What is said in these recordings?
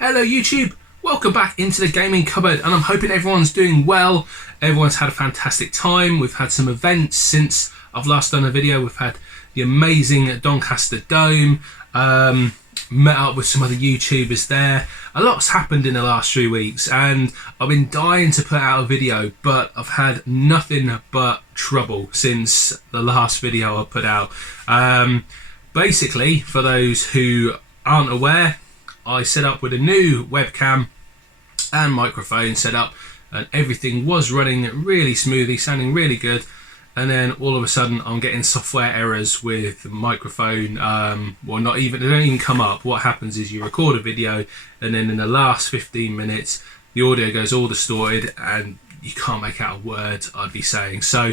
Hello YouTube, welcome back into the gaming cupboard, and I'm hoping everyone's doing well. Everyone's had a fantastic time. We've had some events since I've last done a video. We've had the amazing Doncaster Dome, met up with some other YouTubers there. A lot's happened in the last 3 weeks and I've been dying to put out a video, but I've had nothing but trouble since the last video I put out. Basically, for those who aren't aware, I set up with a new webcam and microphone set up, and everything was running really smoothly, sounding really good. And then all of a sudden I'm getting software errors with the microphone. Well, not even, they don't even come up. What happens is you record a video and then in the last 15 minutes the audio goes all distorted and you can't make out a word I'd be saying. So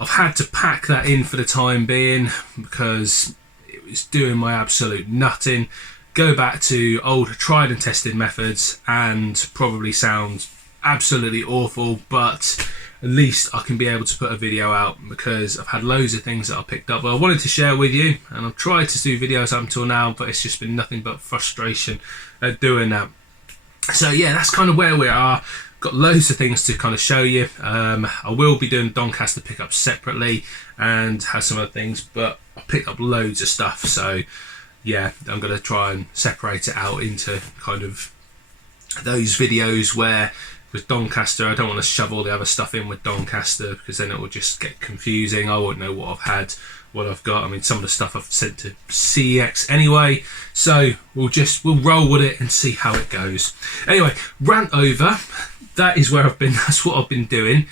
I've had to pack that in for the time being because it was doing my absolute nutting. Go back to old tried and tested methods and probably sound absolutely awful, but at least I can be able to put a video out because I've had loads of things that I picked up that I wanted to share with you, and I've tried to do videos up until now, but it's just been nothing but frustration at doing that. So yeah, that's kind of where we are. Got loads of things to kind of show you. I will be doing Doncaster pickups separately and have some other things, but I picked up loads of stuff, so yeah, I'm going to try and separate it out into kind of those videos where with Doncaster I don't want to shove all the other stuff in with Doncaster because then it will just get confusing. I won't know what I've had, what I've got. I mean, some of the stuff I've sent to CEX anyway, so we'll roll with it and see how it goes. Anyway, rant over. That is where I've been. That's what I've been doing.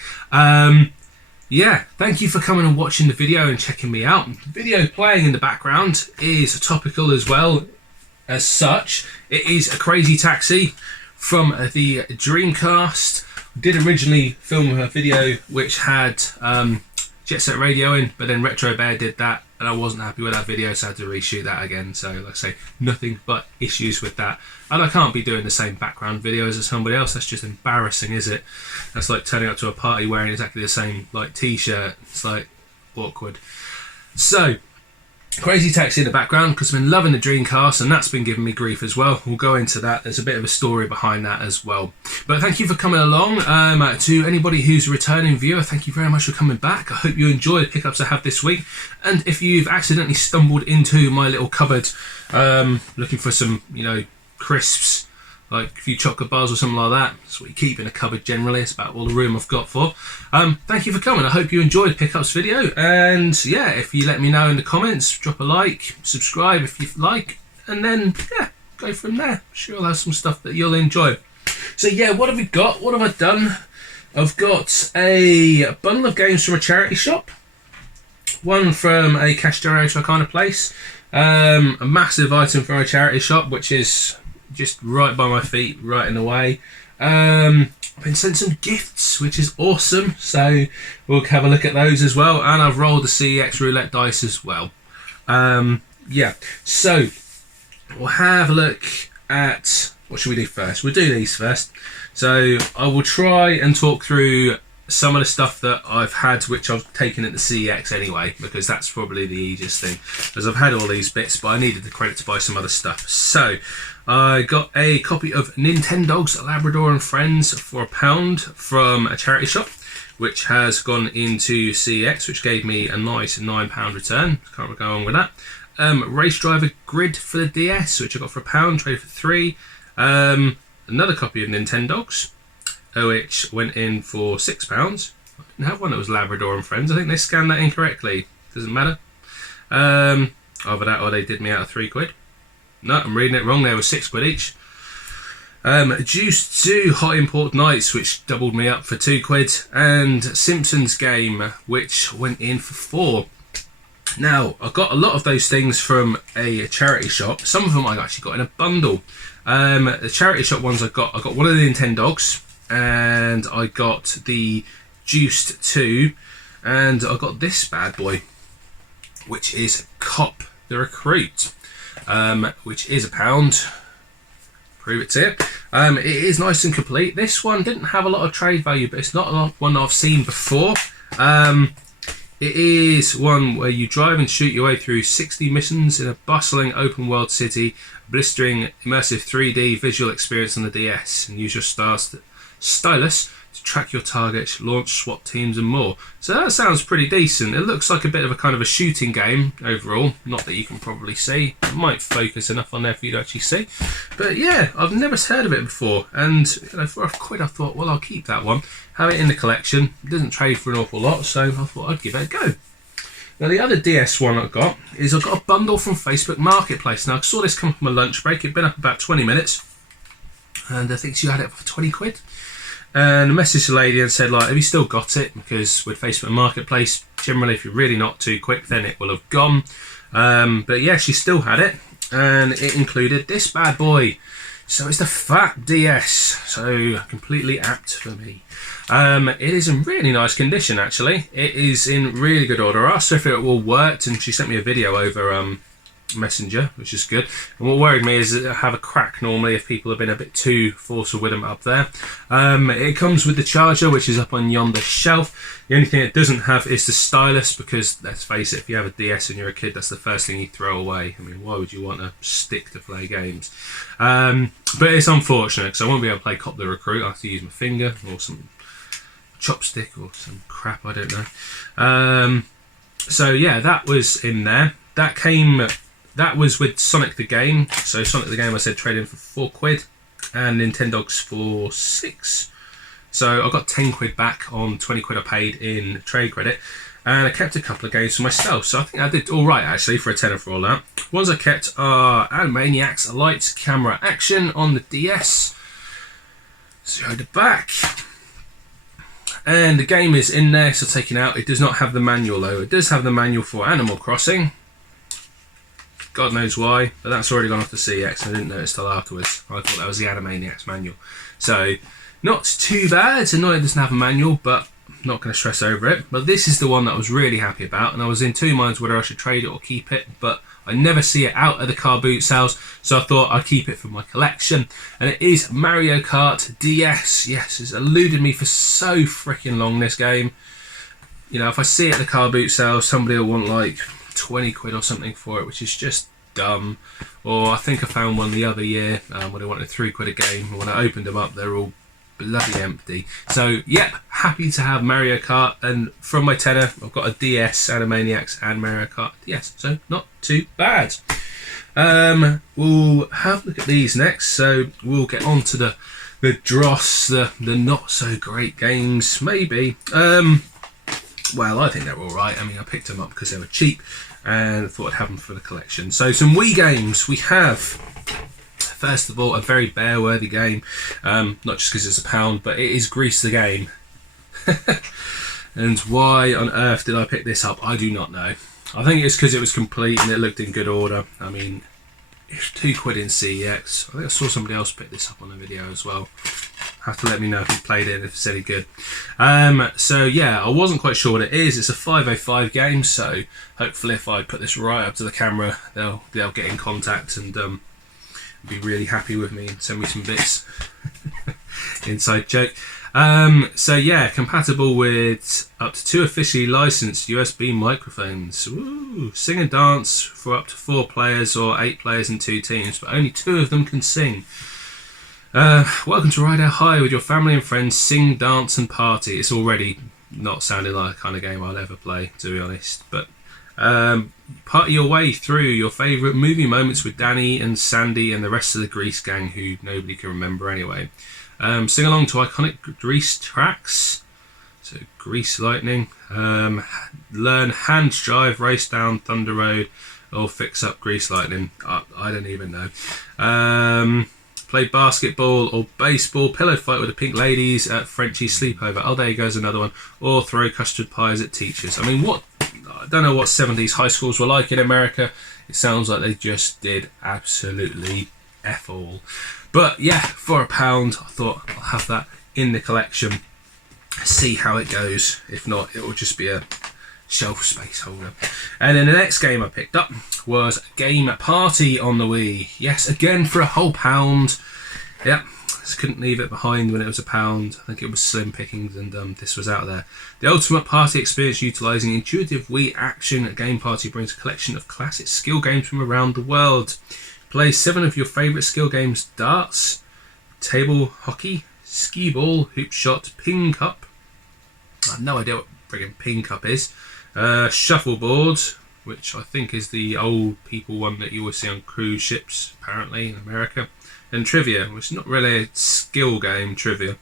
Yeah, thank you for coming and watching the video and checking me out. The video playing in the background is topical as well as such. It is a Crazy Taxi from the Dreamcast. I did originally film a video which had Jet Set Radio in, but then Retro Bear did that and I wasn't happy with that video, so I had to reshoot that again. So like I say, nothing but issues with that. And I can't be doing the same background videos as somebody else. That's just embarrassing, is it? That's like turning up to a party wearing exactly the same like t-shirt. It's like awkward. So Crazy Taxi in the background because I've been loving the Dreamcast and that's been giving me grief as well. We'll go into that. There's a bit of a story behind that as well. But thank you for coming along. To anybody who's a returning viewer, thank you very much for coming back. I hope you enjoy the pickups I have this week. And if you've accidentally stumbled into my little cupboard looking for some, you know, crisps, like a few chocolate bars or something like that, that's what you keep in a cupboard generally. It's about all the room I've got for. Thank you for coming. I hope you enjoyed the pickups video, and yeah, if you let me know in the comments, drop a like, subscribe if you like, and then yeah, go from there. I'm sure I'll have some stuff that you'll enjoy. So yeah, what have we got? What have I done? I've got a bundle of games from a charity shop, one from a cash generator kind of place, a massive item from a charity shop which is just right by my feet, right in the way. I've been sent some gifts, which is awesome, so we'll have a look at those as well, and I've rolled the CEX roulette dice as well. Yeah, so we'll have a look at, what should we do first? We'll do these first. So I will try and talk through some of the stuff that I've had which I've taken at the CEX anyway, because that's probably the easiest thing, as I've had all these bits but I needed the credit to buy some other stuff. So I got a copy of Nintendogs Labrador and Friends for £1 from a charity shop, which has gone into CEX, which gave me a nice £9 return. Can't go on with that. Race Driver Grid for the DS, which I got for £1, traded for £3. Another copy of Nintendogs, which went in for £6. I didn't have one that was Labrador and Friends. I think they scanned that incorrectly. Doesn't matter. Either that or they did me out of £3. No, I'm reading it wrong. There was £6 each. Juiced 2 Hot Import Nights, which doubled me up for £2, and Simpsons Game, which went in for £4. Now, I got a lot of those things from a charity shop. Some of them I actually got in a bundle. The charity shop ones I got one of the Nintendogs, and I got the Juiced 2, and I got this bad boy, which is Cop the Recruit, which is £1. Prove it to you. It is nice and complete. This one didn't have a lot of trade value, but it's not one I've seen before. It is one where you drive and shoot your way through 60 missions in a bustling open world city, blistering immersive 3D visual experience on the DS, and use your stylus to track your targets, launch SWAT teams and more. So that sounds pretty decent. It looks like a bit of a kind of a shooting game overall, not that you can probably see. It might focus enough on there for you to actually see. But yeah, I've never heard of it before, and for £1 I thought, well, I'll keep that one, have it in the collection. It doesn't trade for an awful lot, so I thought I'd give it a go. Now the other DS one I've got is I've got a bundle from Facebook Marketplace. Now I saw this come from my lunch break. It'd been up about 20 minutes, and I think she had it for 20 quid. And I messaged the lady and said, like, have you still got it? Because with Facebook Marketplace, generally if you're really not too quick, then it will have gone. But yeah, she still had it, and it included this bad boy. So it's the Fat DS, so completely apt for me. It is in really nice condition, actually. It is in really good order. I asked her if it all worked, and she sent me a video over Messenger, which is good. And what worried me is that I have a crack normally if people have been a bit too forceful with them up there. It comes with the charger, which is up on yonder shelf. The only thing it doesn't have is the stylus, because let's face it, if you have a DS and you're a kid, that's the first thing you throw away. I mean, why would you want a stick to play games? But it's unfortunate, because I won't be able to play Cop the Recruit. I have to use my finger or some chopstick or some crap, I don't know. So yeah, that was in there. That was with Sonic the Game. So Sonic the Game I said trade in for £4 and Nintendogs for £6. So I got 10 quid back on 20 quid I paid in trade credit, and I kept a couple of games for myself. So I think I did all right actually for a tenner for all that. Ones I kept are Animaniacs Lights Camera Action on the DS. So the back. And the game is in there, so taken out. It does not have the manual though. It does have the manual for Animal Crossing. God knows why, but that's already gone off the CX. I didn't notice till afterwards. I thought that was the Animaniacs manual. So, not too bad. It's annoying it doesn't have a manual, but I'm not going to stress over it. But this is the one that I was really happy about, and I was in two minds whether I should trade it or keep it, but I never see it out at the car boot sales, so I thought I'd keep it for my collection. And it is Mario Kart DS. Yes, it's eluded me for so freaking long, this game. You know, if I see it at the car boot sales, somebody will want like 20 quid or something for it, which is just dumb. Or I think I found one the other year when I wanted 3 quid a game, and when I opened them up they're all bloody empty. So yep, happy to have Mario Kart, and from my tenner I've got a DS, Animaniacs and Mario Kart DS, so not too bad. We'll have a look at these next, so we'll get on to the dross, the not so great games maybe. Well, I think they're alright. I mean, I picked them up because they were cheap and I thought I'd have them for the collection. So some Wii games. We have, first of all, a very bear-worthy game. Not just because it's £1, but it is Grease the Game. And why on earth did I pick this up? I do not know. I think it's because it was complete and it looked in good order. I mean, it's 2 quid in CEX. I think I saw somebody else pick this up on a video as well. Have to let me know if you played it and if it's any good. So yeah, I wasn't quite sure what it is. It's a 505 game, so hopefully if I put this right up to the camera, they'll get in contact and be really happy with me and send me some bits. Inside joke. So yeah, compatible with up to 2 officially licensed USB microphones. Woo! Sing and dance for up to 4 players or 8 players in 2 teams, but only 2 of them can sing. Welcome to Ride Out High with your family and friends. Sing, dance and party. It's already not sounding like a kind of game I'll ever play, to be honest. But party your way through your favourite movie moments with Danny and Sandy and the rest of the Grease gang, who nobody can remember anyway. Sing along to iconic Grease tracks. So Grease Lightning. Learn hand drive, race down Thunder Road, or fix up Grease Lightning. I don't even know. Play basketball or baseball, pillow fight with the pink ladies at Frenchie's sleepover. Oh, there goes another one. Or throw custard pies at teachers. I mean, I don't know what 70s high schools were like in America. It sounds like they just did absolutely F all. But yeah, for £1, I thought I'll have that in the collection. See how it goes. If not, it will just be a shelf space holder. And then the next game I picked up was Game Party on the Wii. Yes, again for £1. Yep, couldn't leave it behind when it was £1. I think it was slim pickings, and this was out there. The ultimate party experience utilising intuitive Wii action. Game Party brings a collection of classic skill games from around the world. Play 7 of your favourite skill games: darts, table hockey, skee ball, hoop shot, ping cup. I have no idea what friggin' ping cup is. Shuffleboard, which I think is the old people one that you always see on cruise ships, apparently, in America. And trivia, which is not really a skill game, trivia.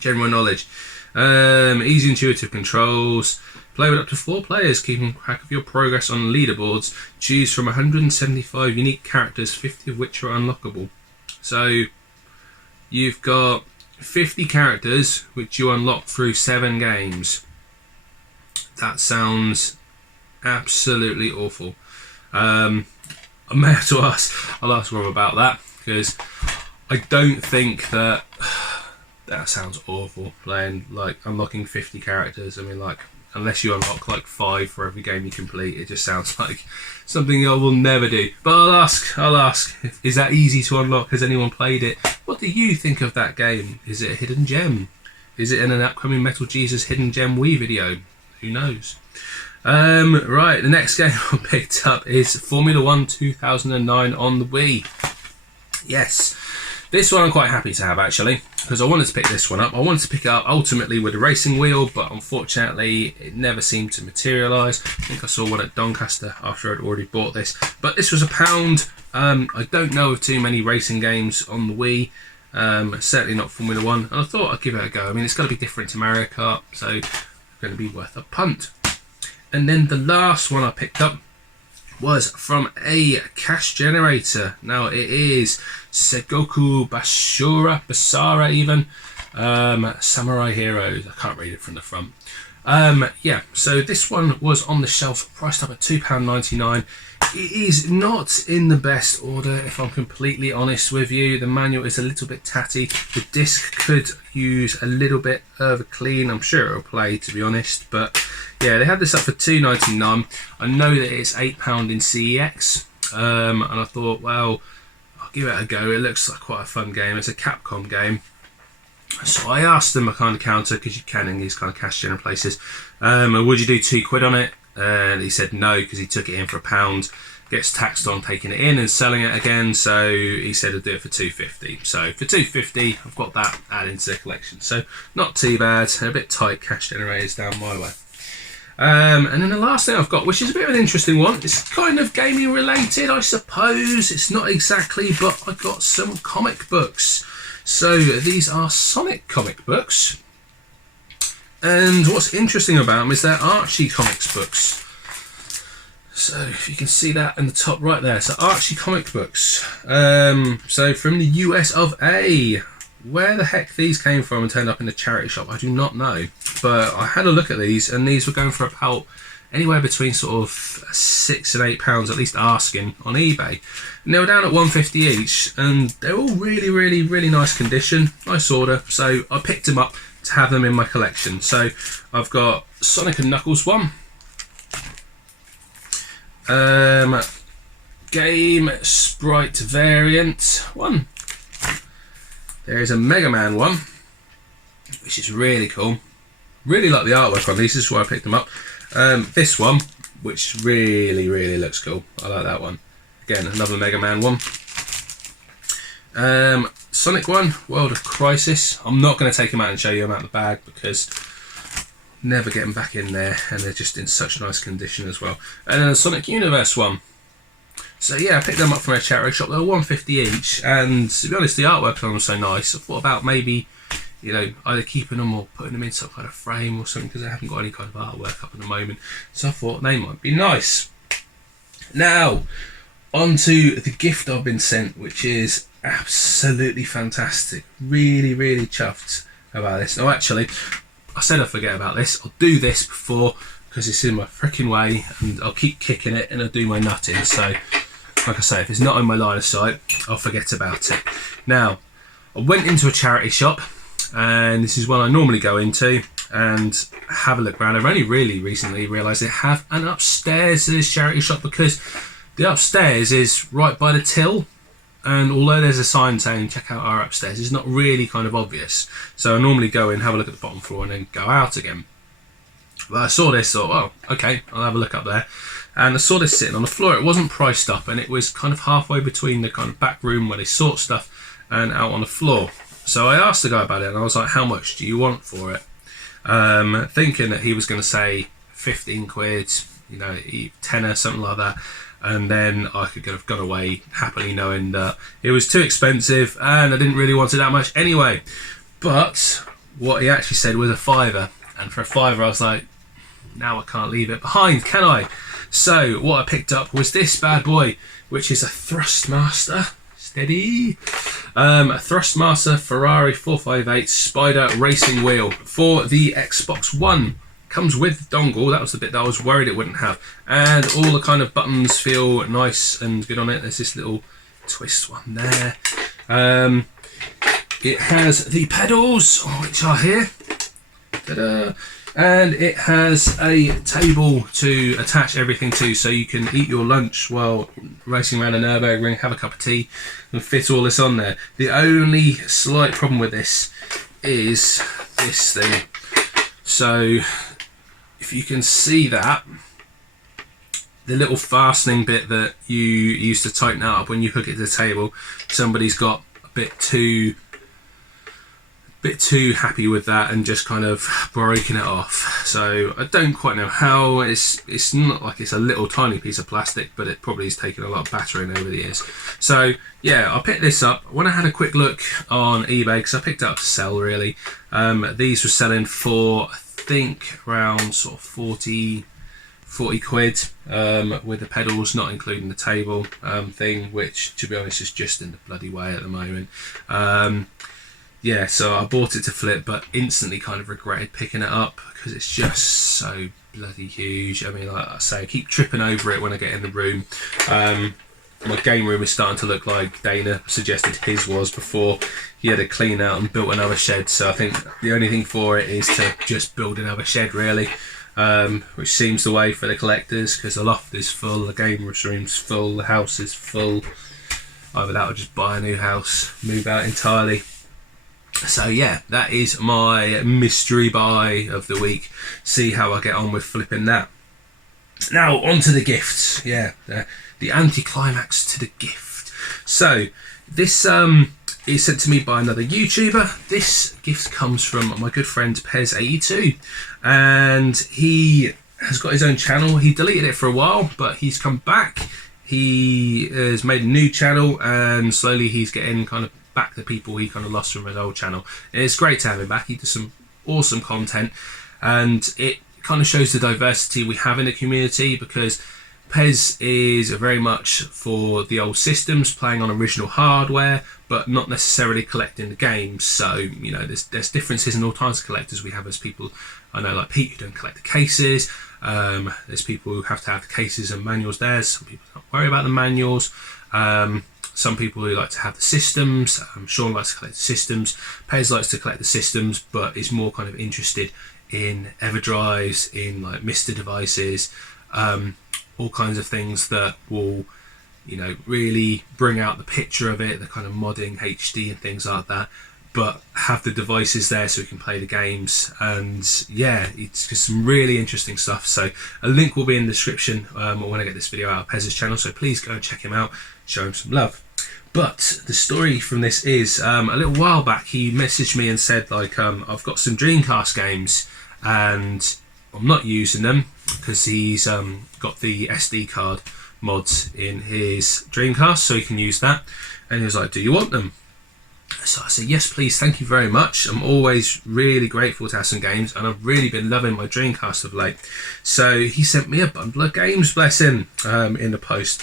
General knowledge. Easy intuitive controls. Play with up to 4 players, keeping track of your progress on leaderboards. Choose from 175 unique characters, 50 of which are unlockable. So, you've got 50 characters, which you unlock through 7 games. That sounds absolutely awful. I may have to I'll ask Rob about that, because I don't think that sounds awful, playing, like, unlocking 50 characters. I mean, like, unless you unlock like 5 for every game you complete, it just sounds like something I will never do. But I'll ask, is that easy to unlock? Has anyone played it? What do you think of that game? Is it a hidden gem? Is it in an upcoming Metal Jesus Hidden Gem Wii video? Who knows? Right, the next game I picked up is Formula 1 2009 on the Wii. Yes, this one I'm quite happy to have, actually, because I wanted to pick this one up. I wanted to pick it up ultimately with a racing wheel, but unfortunately it never seemed to materialise. I think I saw one at Doncaster after I'd already bought this, but this was £1. I don't know of too many racing games on the Wii, certainly not Formula 1, and I thought I'd give it a go. I mean, it's got to be different to Mario Kart, so it's going to be worth a punt. And then the last one I picked up was from a cash generator. Now it is Segoku Basara even. Samurai Heroes. I can't read it from the front. Yeah, so this one was on the shelf, priced up at £2.99. It is not in the best order, if I'm completely honest with you. The manual is a little bit tatty. The disc could use a little bit of a clean. I'm sure it'll play, to be honest. But yeah, they had this up for £2.99. I know that it's £8 in CEX. And I thought, well, I'll give it a go. It looks like quite a fun game. It's a Capcom game. So I asked them a kind of counter, because you can in these kind of cash gen places, would you do £2 on it? And he said no, because he took it in for £1, gets taxed on taking it in and selling it again, so he said he'll do it for £2.50. So for £2.50 I've got that added into the collection, so not too bad. A bit tight cash generators down my way. And then the last thing I've got, which is a bit of an interesting one, it's kind of gaming related, I suppose. It's not exactly, but I got some comic books. So these are Sonic comic books, and what's interesting about them is they're Archie comics books. So if you can see that in the top right there, so Archie comic books. So from the US of A. Where the heck these came from and turned up in a charity shop, I do not know. But I had a look at these, and these were going for about anywhere between sort of £6 and £8, at least asking, on eBay. And they were down at £1.50 each, and they're all really, really, really nice condition, nice order. So I picked them up to have them in my collection. So I've got Sonic and Knuckles one, Game Sprite variant one. There is a Mega Man one, which is really cool. Really like the artwork on these. This is why I picked them up. This one, which really, really looks cool. I like that one. Again, another Mega Man one. Sonic one, World of Crisis. I'm not going to take them out and show you them out of the bag, because never get them back in there, and they're just in such nice condition as well. And then a Sonic Universe one. So yeah, I picked them up from a charity shop. They were £1.50 each, and to be honest, the artwork on them was so nice. I thought about maybe, you know, either keeping them or putting them in some kind of frame or something, because I haven't got any kind of artwork up at the moment. So I thought they might be nice. Now, on to the gift I've been sent, which is absolutely fantastic. Really, really chuffed about this. Now, actually, I said I'd forget about this. I'll do this before, because it's in my freaking way, and I'll keep kicking it and I'll do my nutting. So, like I say, if it's not in my line of sight, I'll forget about it. Now, I went into a charity shop, and this is one I normally go into and have a look around. I've only really recently realised they have an upstairs to this charity shop, because the upstairs is right by the till, and although there's a sign saying check out our upstairs, it's not really kind of obvious. So I normally go in, have a look at the bottom floor, and then go out again. But I saw this, thought, oh, okay, I'll have a look up there. And I saw this sitting on the floor. It wasn't priced up, and it was kind of halfway between the kind of back room where they sort stuff and out on the floor. So I asked the guy about it, and I was like, how much do you want for it? Thinking that he was going to say 15 quid, you know, tenner, something like that. And then I could have gone away happily knowing that it was too expensive and I didn't really want it that much anyway. But what he actually said was a £5, and for a £5 I was like, now I can't leave it behind, can I? So what I picked up was this bad boy, which is a Thrustmaster. Steady. A Thrustmaster Ferrari 458 Spider racing wheel for the Xbox One. Comes with the dongle. That was the bit that I was worried it wouldn't have. And all the kind of buttons feel nice and good on it. There's this little twist one there. It has the pedals, which are here. Ta-da. And it has a table to attach everything to, so you can eat your lunch while racing around a Nürburgring, have a cup of tea, and fit all this on there. The only slight problem with this is this thing. So if you can see that, the little fastening bit that you use to tighten it up when you hook it to the table, somebody's got a bit too happy with that and just kind of broken it off. So I don't quite know how. It's not like it's a little tiny piece of plastic, but it probably has taken a lot of battering over the years. So yeah, I picked this up when I had a quick look on eBay, because I picked it up to sell really. These were selling for, I think, around sort of 40 quid with the pedals, not including the table thing, which to be honest is just in the bloody way at the moment. Yeah, so I bought it to flip, but instantly kind of regretted picking it up because it's just so bloody huge. I mean, like I say, I keep tripping over it when I get in the room. My game room is starting to look like Dana suggested his was before he had to clean out and built another shed. So I think the only thing for it is to just build another shed really, which seems the way for the collectors, because the loft is full, the game room's full, the house is full. Either that or just buy a new house, move out entirely. So yeah, that is my mystery buy of the week. See how I get on with flipping that. Now on to the gifts. Yeah, the anticlimax to the gift. So this is sent to me by another YouTuber. This gift comes from my good friend Pez82, and he has got his own channel. He deleted it for a while, but he's come back. He has made a new channel, and slowly he's getting kind of back the people he kind of lost from his old channel. And it's great to have him back. He does some awesome content, and it kind of shows the diversity we have in the community, because Pez is very much for the old systems, playing on original hardware, but not necessarily collecting the games. So, you know, there's differences in all types of collectors we have as people. I know like Pete, who don't collect the cases. There's people who have to have the cases and manuals there. Some people don't worry about the manuals. Some people who like to have the systems. Sean likes to collect the systems. Pez likes to collect the systems, but is more kind of interested in EverDrives, in like Mr. devices, all kinds of things that will, you know, really bring out the picture of it, the kind of modding, HD and things like that, but have the devices there so we can play the games. And yeah, it's just some really interesting stuff. So a link will be in the description when I get this video out of Pez's channel, so please go and check him out, show him some love. But the story from this is, a little while back he messaged me and said like, I've got some Dreamcast games and I'm not using them because he's got the SD card mods in his Dreamcast, so he can use that. And he was like, do you want them? So I said, yes please, thank you very much. I'm always really grateful to have some games, and I've really been loving my Dreamcast of late. So he sent me a bundle of games, bless him, in the post,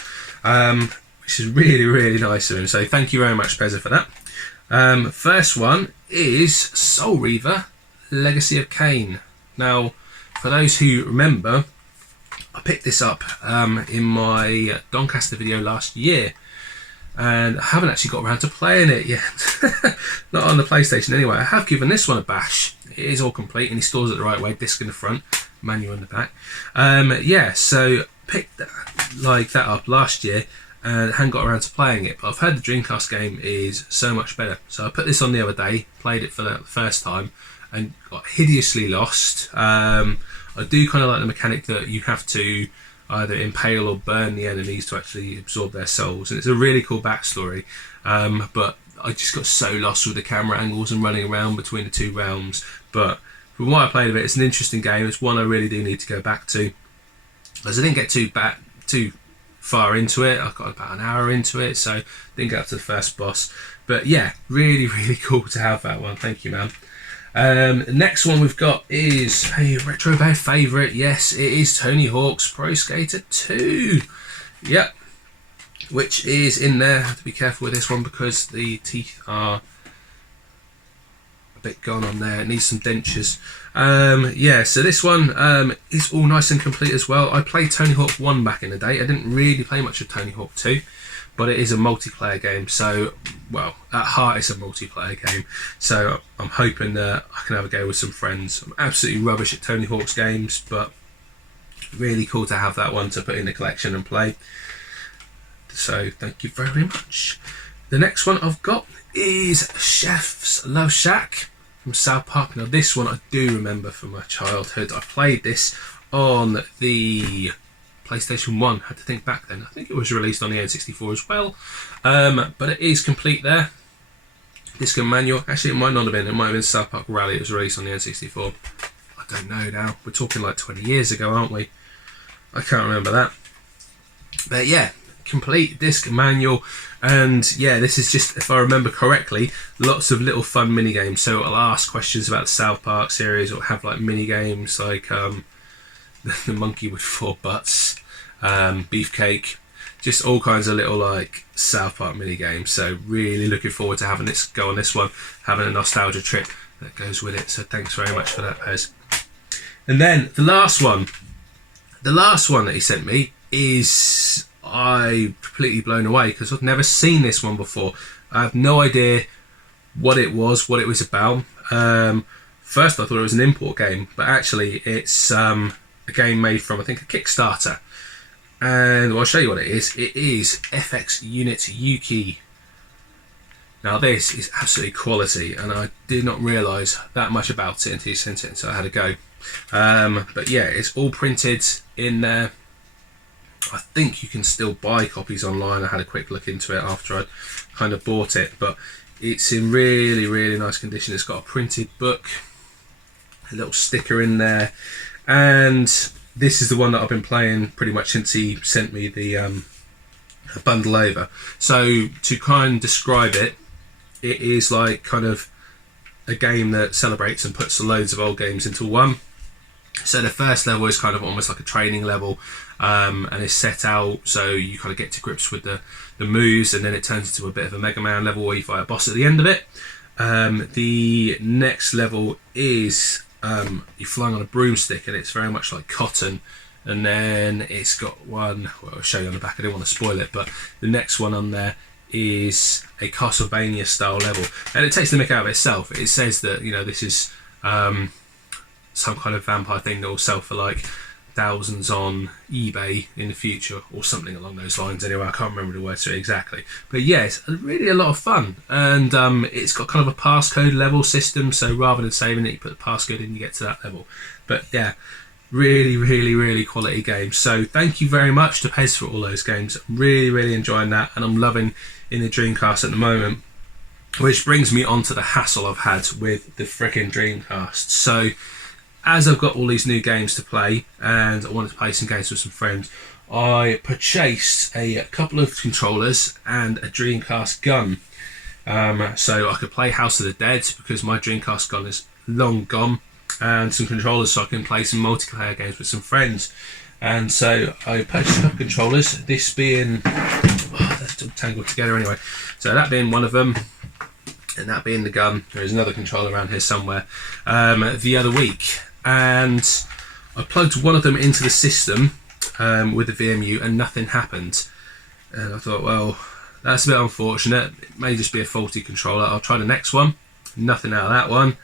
which is really, really nice of him. So thank you very much, Pezza, for that. First one is Soul Reaver Legacy of Kain. Now, for those who remember, I picked this up in my Doncaster video last year, and I haven't actually got around to playing it yet. Not on the PlayStation anyway. I have given this one a bash. It is all complete and he stores it the right way, disc in the front, manual in the back. Yeah, so picked that up last year, and hadn't got around to playing it, but I've heard the Dreamcast game is so much better. So I put this on the other day, played it for the first time, and got hideously lost. I do kind of like the mechanic that you have to either impale or burn the enemies to actually absorb their souls, and it's a really cool backstory. But I just got so lost with the camera angles and running around between the two realms. But from what I played of it, it's an interesting game. It's one I really do need to go back to, as I didn't get too far into it. I got about an hour into it, so didn't get up to the first boss. But yeah, really, really cool to have that one. Thank you, man. The next one we've got is a retro bad favourite. Yes, it is Tony Hawk's Pro Skater 2. Yep, which is in there. I have to be careful with this one because the teeth are a bit gone on there. It needs some dentures. Yeah, so this one is all nice and complete as well. I played Tony Hawk 1 back in the day. I didn't really play much of Tony Hawk 2, but it is a multiplayer game. So, well, at heart it's a multiplayer game. So I'm hoping that I can have a go with some friends. I'm absolutely rubbish at Tony Hawk's games, but really cool to have that one to put in the collection and play. So thank you very much. The next one I've got is Chef's Love Shack from South Park. Now this one I do remember from my childhood. I played this on the PlayStation 1. Had to think back then. I think it was released on the N64 as well. But it is complete there. Disc and manual. Actually, it might not have been. It might have been South Park Rally. It was released on the N64. I don't know now. We're talking like 20 years ago, aren't we? I can't remember that. But yeah, complete disc manual. And yeah, this is just, if I remember correctly, lots of little fun mini games. So I'll ask questions about the South Park series, or have like mini games like the monkey with 4 butts, beefcake, just all kinds of little like South Park mini games. So really looking forward to having this go on this one, having a nostalgia trip that goes with it. So thanks very much for that, Pez. And then the last one that he sent me is, I'm completely blown away because I've never seen this one before. I have no idea what it was about. First I thought it was an import game, but actually it's a game made from, I think, a Kickstarter. And I'll show you what it is. It is FX Unit Yuki. Now this is absolutely quality, and I did not realise that much about it until you sent it, so I had a go. But yeah, it's all printed in there. I think you can still buy copies online. I had a quick look into it after I'd kind of bought it, but it's in really, really nice condition. It's got a printed book, a little sticker in there, and this is the one that I've been playing pretty much since he sent me the bundle over. So to kind of describe it, it is like kind of a game that celebrates and puts loads of old games into one. So the first level is kind of almost like a training level, and it's set out so you kind of get to grips with the moves, and then it turns into a bit of a Mega Man level where you fight a boss at the end of it. The next level is you're flying on a broomstick, and it's very much like Cotton. And then it's got one, well, I'll show you on the back, I didn't want to spoil it, but the next one on there is a Castlevania style level, and it takes the mick out of itself. It says that, you know, this is some kind of vampire thing that will sell for like thousands on eBay in the future, or something along those lines. Anyway, I can't remember the words to it exactly, but yeah, it's really a lot of fun. And it's got kind of a passcode level system, so rather than saving it, you put the passcode in, you get to that level. But yeah, really, really, really quality game. So thank you very much to Pez for all those games. I'm really, really enjoying that, and I'm loving in the Dreamcast at the moment, which brings me on to the hassle I've had with the frickin' Dreamcast. So as I've got all these new games to play, and I wanted to play some games with some friends, I purchased a couple of controllers and a Dreamcast gun, so I could play House of the Dead, because my Dreamcast gun is long gone, and some controllers so I can play some multiplayer games with some friends. And so I purchased a couple of controllers, this being, that's tangled together anyway, so that being one of them, and that being the gun. There's another controller around here somewhere, the other week, and I plugged one of them into the system with the VMU, and nothing happened. And I thought, well, that's a bit unfortunate. It may just be a faulty controller. I'll try the next one. Nothing out of that one.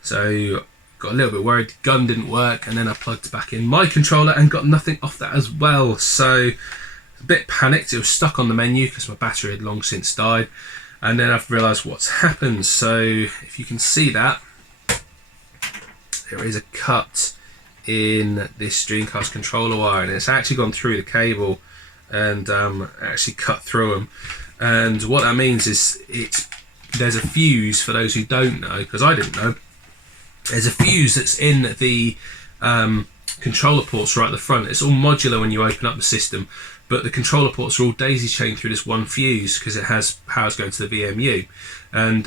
So got a little bit worried. Gun didn't work, and then I plugged back in my controller and got nothing off that as well. So A bit panicked. It was stuck on the menu because my battery had long since died, and then I've realised what's happened. So if you can see that, there is a cut in this Dreamcast controller wire, and it's actually gone through the cable and actually cut through them. And what that means is there's a fuse, for those who don't know, because I didn't know. There's a fuse that's in the controller ports right at the front. It's all modular when you open up the system, but the controller ports are all daisy chained through this one fuse because it has powers going to the VMU. And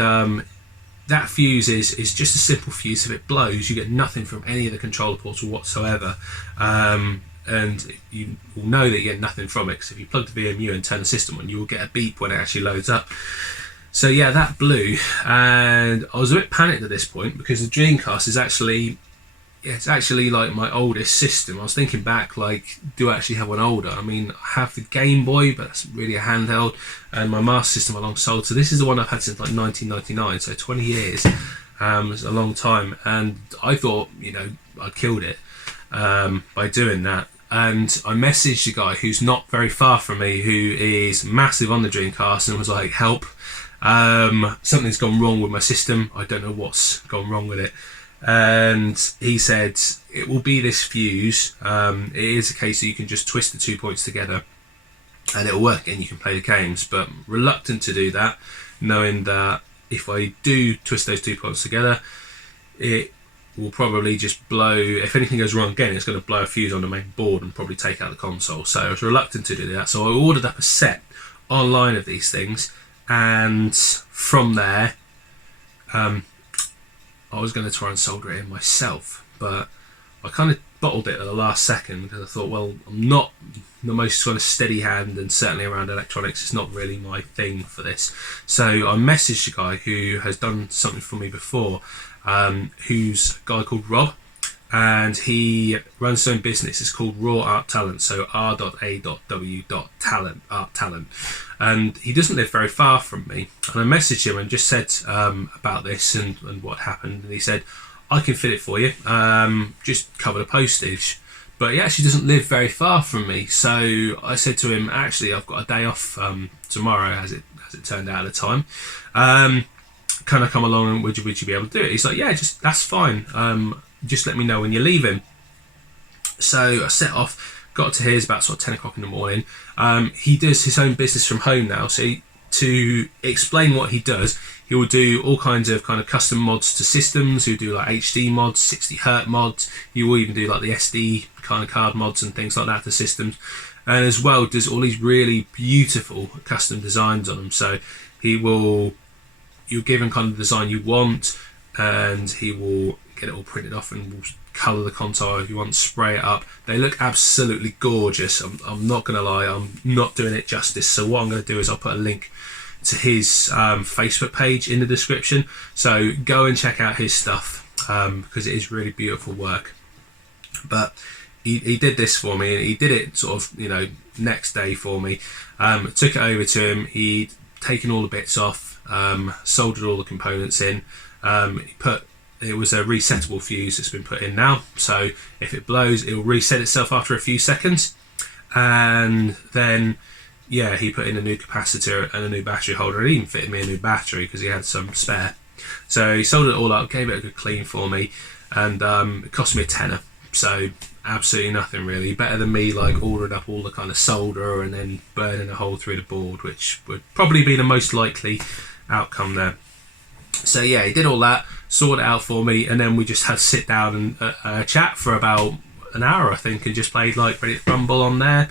that fuse is just a simple fuse. If it blows, you get nothing from any of the controller ports whatsoever. And you will know that you get nothing from it, because if you plug the VMU and turn the system on, you will get a beep when it actually loads up. So yeah, that blew, and I was a bit panicked at this point because the Dreamcast is actually, it's actually like my oldest system. I was thinking back, like, do I actually have one older? I mean, I have the Game Boy, but that's really a handheld, and my Master System I long sold. So this is the one I've had since like 1999, so 20 years. It's a long time, and I thought, you know, I'd killed it by doing that. And I messaged a guy who's not very far from me, who is massive on the Dreamcast, and was like, help, something's gone wrong with my system. I don't know what's gone wrong with it. And he said, it will be this fuse. It is a case that you can just twist the 2 points together and it'll work and you can play the games. But reluctant to do that, knowing that if I do twist those 2 points together, it will probably just blow. If anything goes wrong again, it's going to blow a fuse on the main board and probably take out the console. So I was reluctant to do that. So I ordered up a set online of these things, and from there, I was going to try and solder it in myself, but I kind of bottled it at the last second because I thought, well, I'm not the most kind of steady hand, and certainly around electronics, it's not really my thing for this. So I messaged a guy who has done something for me before, who's a guy called Rob, and he runs his own business. It's called Raw Art Talent, so r.a.w.talent, art talent, and he doesn't live very far from me. And I messaged him and just said about this and what happened, and he said, I can fit it for you, just cover the postage. But he actually doesn't live very far from me, so I said to him, actually, I've got a day off tomorrow, as it turned out at the time. Can I come along, and would you be able to do it? He's like, yeah, that's fine. Just let me know when you're leaving. So I set off, got to his about sort of 10 o'clock in the morning. He does his own business from home now, so to explain what he does, he will do all kinds of kind of custom mods to systems. He'll do like HD mods, 60 hertz mods. He will even do like the SD kind of card mods and things like that to systems. And as well, does all these really beautiful custom designs on them. So you'll give him kind of the design you want, and he will get it all printed off and will colour the console if you want, spray it up. They look absolutely gorgeous. I'm not going to lie, I'm not doing it justice. So what I'm going to do is I'll put a link to his Facebook page in the description. So go and check out his stuff, because it is really beautiful work. But he did this for me, and he did it sort of, you know, next day for me. Took it over to him. He'd taken all the bits off, soldered all the components in. It was a resettable fuse that's been put in now, so if it blows, it will reset itself after a few seconds. And then, yeah, he put in a new capacitor and a new battery holder, and he even fitted me a new battery because he had some spare. So he soldered it all up, gave it a good clean for me, and it cost me a tenner. So absolutely nothing really. Better than me like ordering up all the kind of solder and then burning a hole through the board, which would probably be the most likely outcome there. So yeah, he did all that, sorted it out for me, and then we just had to sit down and chat for about an hour, I think, and just played like Ready to Rumble on there,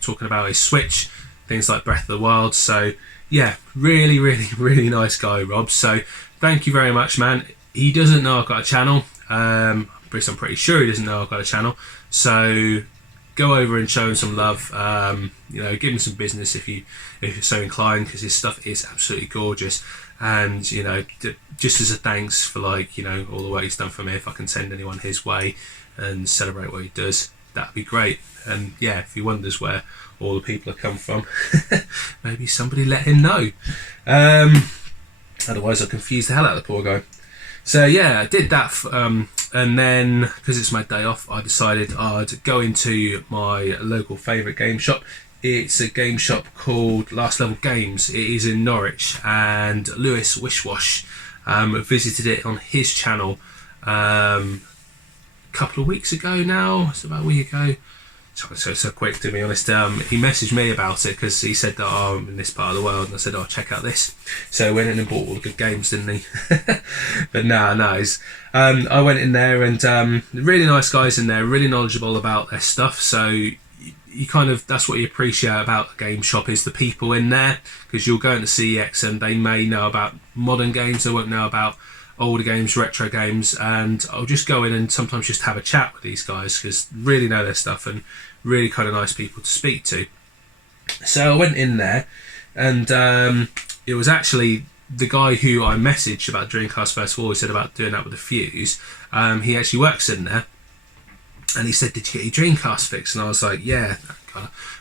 talking about his Switch, things like Breath of the Wild. So yeah, really, really, really nice guy, Rob. So thank you very much, man. He doesn't know I've got a channel. I'm pretty sure he doesn't know I've got a channel. So go over and show him some love. You know, give him some business if you're so inclined, because his stuff is absolutely gorgeous. And you know, just as a thanks for, like, you know, all the work he's done for me, if I can send anyone his way and celebrate what he does, that'd be great. And yeah, if he wonders where all the people have come from, maybe somebody let him know. Otherwise I'll confuse the hell out of the poor guy. So yeah, I did that And then, because it's my day off, I decided I'd go into my local favourite game shop. It's a game shop called Last Level Games. It is in Norwich, and Lewis Wishwash visited it on his channel a couple of weeks ago now. It's about a week ago. So quick, to be honest. He messaged me about it because he said that I'm in this part of the world, and I said, "Oh, check out this." So I went in and bought all the good games, didn't he? But no. I went in there, and really nice guys in there, really knowledgeable about their stuff. So you kind of, that's what you appreciate about a game shop, is the people in there, because you'll go into CEX and they may know about modern games, they won't know about older games, retro games, and I'll just go in and sometimes just have a chat with these guys because really know their stuff and really kind of nice people to speak to. So I went in there, and it was actually the guy who I messaged about Dreamcast first of all, who said about doing that with the Fuse. He actually works in there, and he said, "Did you get your Dreamcast fixed?" And I was like, "Yeah."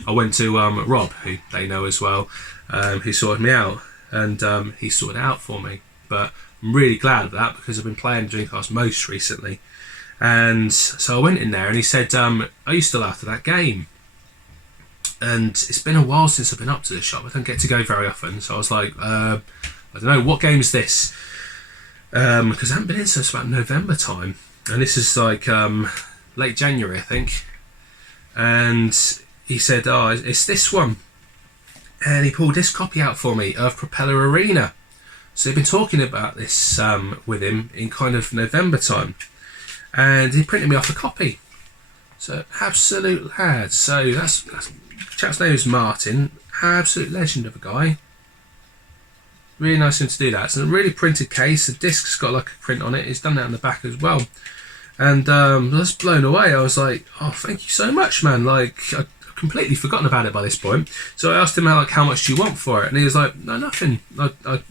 I went to Rob, who they know as well, who sorted me out, and he sorted it out for me. But I'm really glad of that because I've been playing Dreamcast most recently. And so I went in there, and he said, "Are you still after that game?" And it's been a while since I've been up to the shop. I don't get to go very often, so I was like, I don't know, what game is this? Because I haven't been in since about November time, and this is like late January, I think. And he said, "Oh, it's this one." And he pulled this copy out for me of Propeller Arena. So they've been talking about this with him in kind of November time, and he printed me off a copy. So absolute lad. So that's chap's name is Martin. Absolute legend of a guy. Really nice of him to do that. It's a really printed case. The disc's got like a print on it. He's done that on the back as well. And I was blown away. I was like, "Oh, thank you so much, man." Like, I'd completely forgotten about it by this point. So I asked him, how much do you want for it? And he was like, "No, nothing.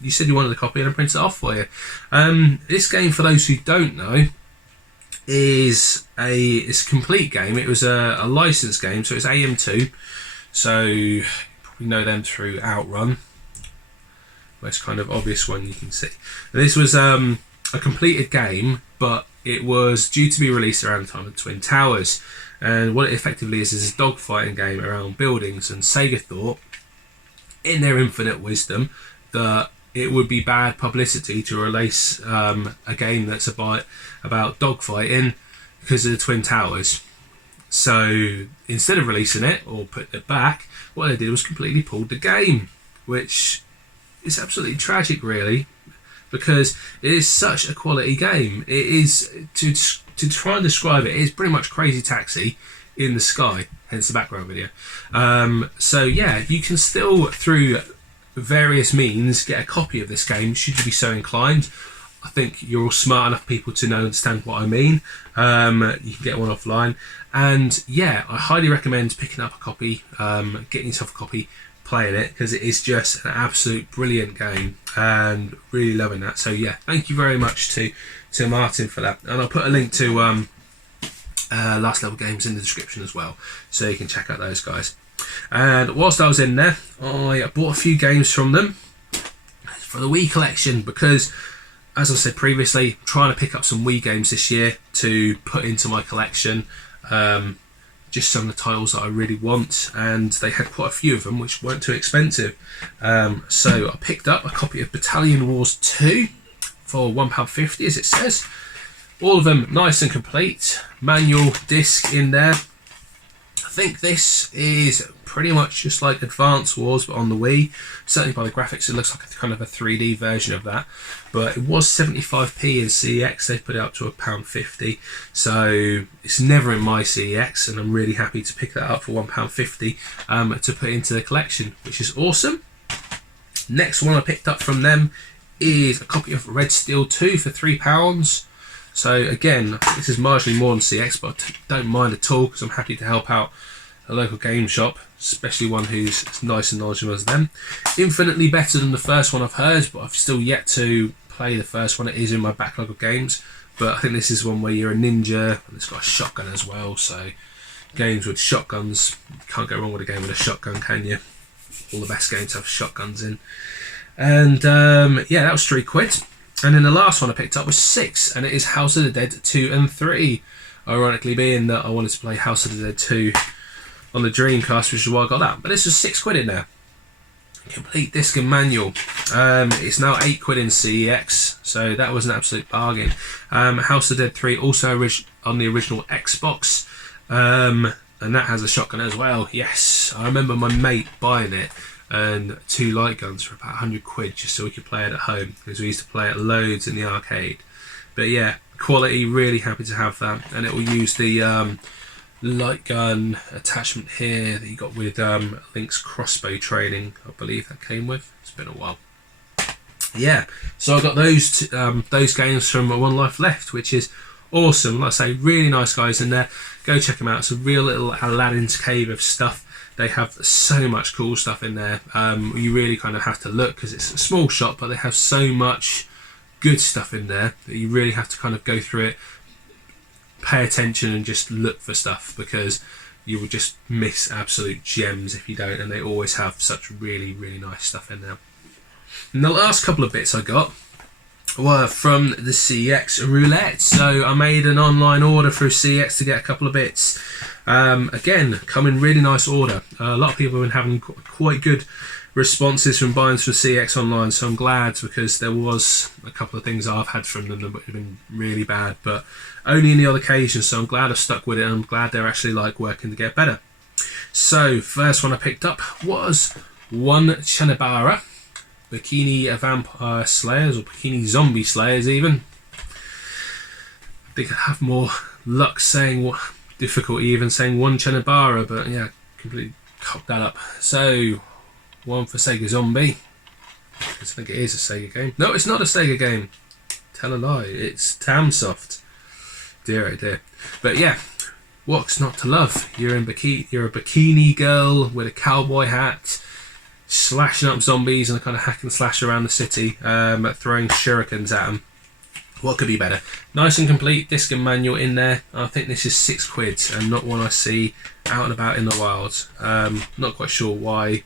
You said you wanted a copy, and I printed it off for you." This game, for those who don't know, it's a complete game. It was a licensed game, so it's AM2. So you probably know them through Outrun. Most kind of obvious one you can see. And this was a completed game, but it was due to be released around the time of Twin Towers. And what it effectively is a dogfighting game around buildings. And Sega thought, in their infinite wisdom, that it would be bad publicity to release a game that's about dogfighting because of the Twin Towers. So instead of releasing it or putting it back, what they did was completely pulled the game, which is absolutely tragic, really, because it is such a quality game. It is, to try and describe it, is pretty much Crazy Taxi in the sky, hence the background video. So yeah, you can still, through various means, get a copy of this game should you be so inclined. I think you're all smart enough people to understand what I mean. You can get one offline, and yeah, I highly recommend picking up a copy, getting yourself a copy, playing it, because it is just an absolute brilliant game, and really loving that. So yeah, thank you very much to Martin for that, and I'll put a link to Last Level Games in the description as well, so you can check out those guys. And whilst I was in there, I bought a few games from them for the Wii collection, because as I said previously, I'm trying to pick up some Wii games this year to put into my collection. Just some of the titles that I really want, and they had quite a few of them which weren't too expensive. So I picked up a copy of Battalion Wars 2 for £1.50, as it says. All of them nice and complete, manual disc in there. I think this is pretty much just like Advance Wars but on the Wii. Certainly by the graphics it looks like a kind of a 3D version of that, but it was 75p in CEX. They put it up to £1.50, so it's never in my CEX, and I'm really happy to pick that up for £1.50 to put into the collection, which is awesome. Next one I picked up from them is a copy of Red Steel 2 for £3. So again, this is marginally more than CX, but I don't mind at all because I'm happy to help out a local game shop, especially one who's as nice and knowledgeable as them. Infinitely better than the first one I've heard, but I've still yet to play the first one. It is in my backlog of games, but I think this is one where you're a ninja, and it's got a shotgun as well, so games with shotguns, you can't go wrong with a game with a shotgun, can you? All the best games have shotguns in. And yeah, that was £3. And then the last one I picked up was 6, and it is House of the Dead 2 and 3. Ironically being that I wanted to play House of the Dead 2 on the Dreamcast, which is why I got that. But this was £6 in there. Complete disc and manual. It's now £8 in CEX, so that was an absolute bargain. House of the Dead 3 also on the original Xbox, and that has a shotgun as well. Yes, I remember my mate buying it and 2 light guns for about £100 just so we could play it at home, because we used to play it loads in the arcade. But yeah, quality, really happy to have that, and it will use the light gun attachment here that you got with Link's crossbow training, I believe that came with. It's been a while. Yeah, so I got those games from One Life Left, which is awesome. Like I say, really nice guys in there. Go check them out. It's a real little Aladdin's cave of stuff. They have so much cool stuff in there. You really kind of have to look, because it's a small shop, but they have so much good stuff in there that you really have to kind of go through it, pay attention and just look for stuff, because you will just miss absolute gems if you don't, and they always have such really, really nice stuff in there. And the last couple of bits I got were from the CX roulette. So I made an online order through CX to get a couple of bits. Again, come in really nice order. A lot of people have been having quite good responses from buying from CX online, so I'm glad, because there was a couple of things I've had from them that have been really bad, but only in the odd occasion, so I'm glad I've stuck with it, and I'm glad they're actually like working to get better. So first one I picked up was one Chanibara Bikini Vampire Slayers, or Bikini Zombie Slayers even. I think I'd have more luck saying what difficulty even saying one Chanibara, but yeah, completely cocked that up. So one for Sega Zombie, because I think it is a Sega game. No, it's not a Sega game. Tell a lie. It's Tamsoft. Dear oh dear. But yeah, what's not to love? You're a bikini girl with a cowboy hat, slashing up zombies and a kind of hack and slash around the city, throwing shurikens at them. What could be better? Nice and complete disc and manual in there. I think this is £6 and not one I see out and about in the wild. Not quite sure why.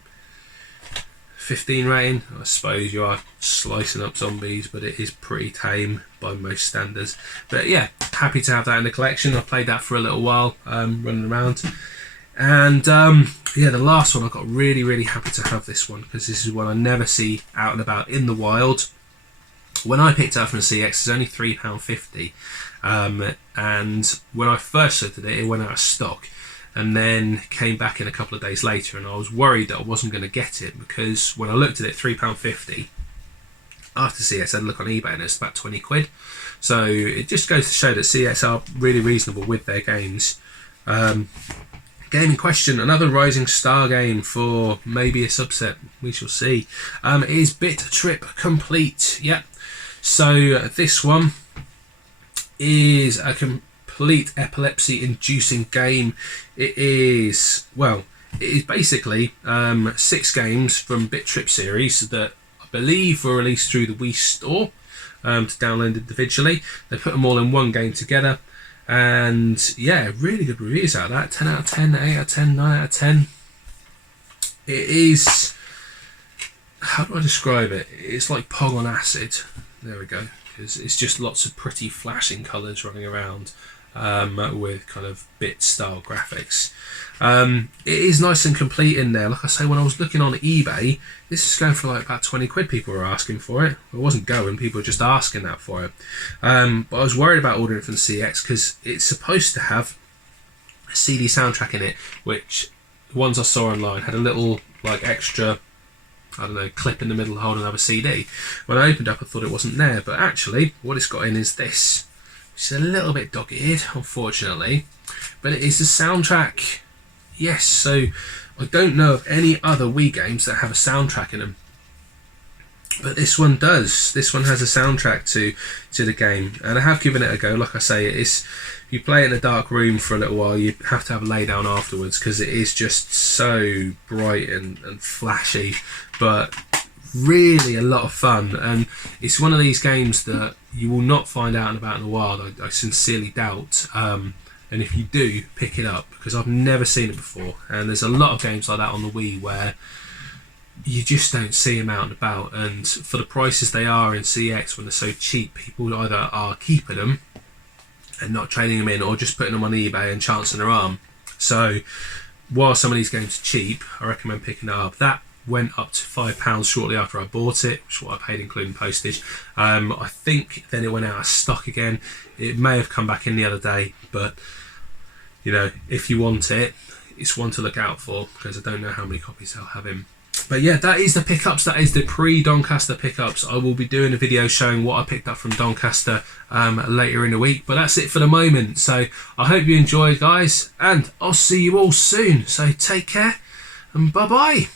15 rating. I suppose you are slicing up zombies, but it is pretty tame by most standards. But yeah, happy to have that in the collection. I played that for a little while, running around. And yeah, the last one, I got really, really happy to have this one, because this is one I never see out and about in the wild. When I picked it up from CX, it's only £3.50, and when I first looked at it, it went out of stock, and then came back in a couple of days later, and I was worried that I wasn't going to get it, because when I looked at it, £3.50, after CX, I had a look on eBay and it's about £20. So it just goes to show that CX are really reasonable with their games. Game in question, another Rising Star game for maybe a subset, we shall see. It is Bit Trip Complete. Yep. So this one is a complete epilepsy-inducing game. It is basically 6 games from Bit Trip series that I believe were released through the Wii Store to download individually. They put them all in one game together. And yeah, really good reviews out of that. 10 out of 10, 8 out of 10, 9 out of 10. It is, how do I describe it? It's like Pong on acid. There we go. It's just lots of pretty flashing colours running around with kind of bit style graphics. It is nice and complete in there. Like I say, when I was looking on eBay, this is going for like about £20. People were asking for it. It wasn't going, people were just asking that for it. But I was worried about ordering it from CX, because it's supposed to have a CD soundtrack in it, which the ones I saw online had a little like extra, I don't know, clip in the middle holding another CD. When I opened up, I thought it wasn't there, but actually what it's got in is this, which is a little bit dog-eared, unfortunately, but it is the soundtrack. Yes, so I don't know of any other Wii games that have a soundtrack in them, but this one does. This one has a soundtrack to the game, and I have given it a go. Like I say, it's, if you play it in a dark room for a little while, you have to have a lay down afterwards, because it is just so bright and flashy, but really a lot of fun. And it's one of these games that you will not find out and about in the wild, I sincerely doubt. And if you do, pick it up, because I've never seen it before. And there's a lot of games like that on the Wii where you just don't see them out and about. And for the prices they are in CX, when they're so cheap, people either are keeping them and not trading them in, or just putting them on eBay and chancing their arm. So while some of these games are cheap, I recommend picking it up. That went up to £5 shortly after I bought it, which is what I paid including postage. I think then it went out of stock again. It may have come back in the other day, but you know, if you want it, it's one to look out for, because I don't know how many copies they'll have in. But yeah, that is the pickups. That is the pre-Doncaster pickups. I will be doing a video showing what I picked up from Doncaster later in the week. But that's it for the moment. So I hope you enjoyed, guys, and I'll see you all soon. So take care and bye-bye.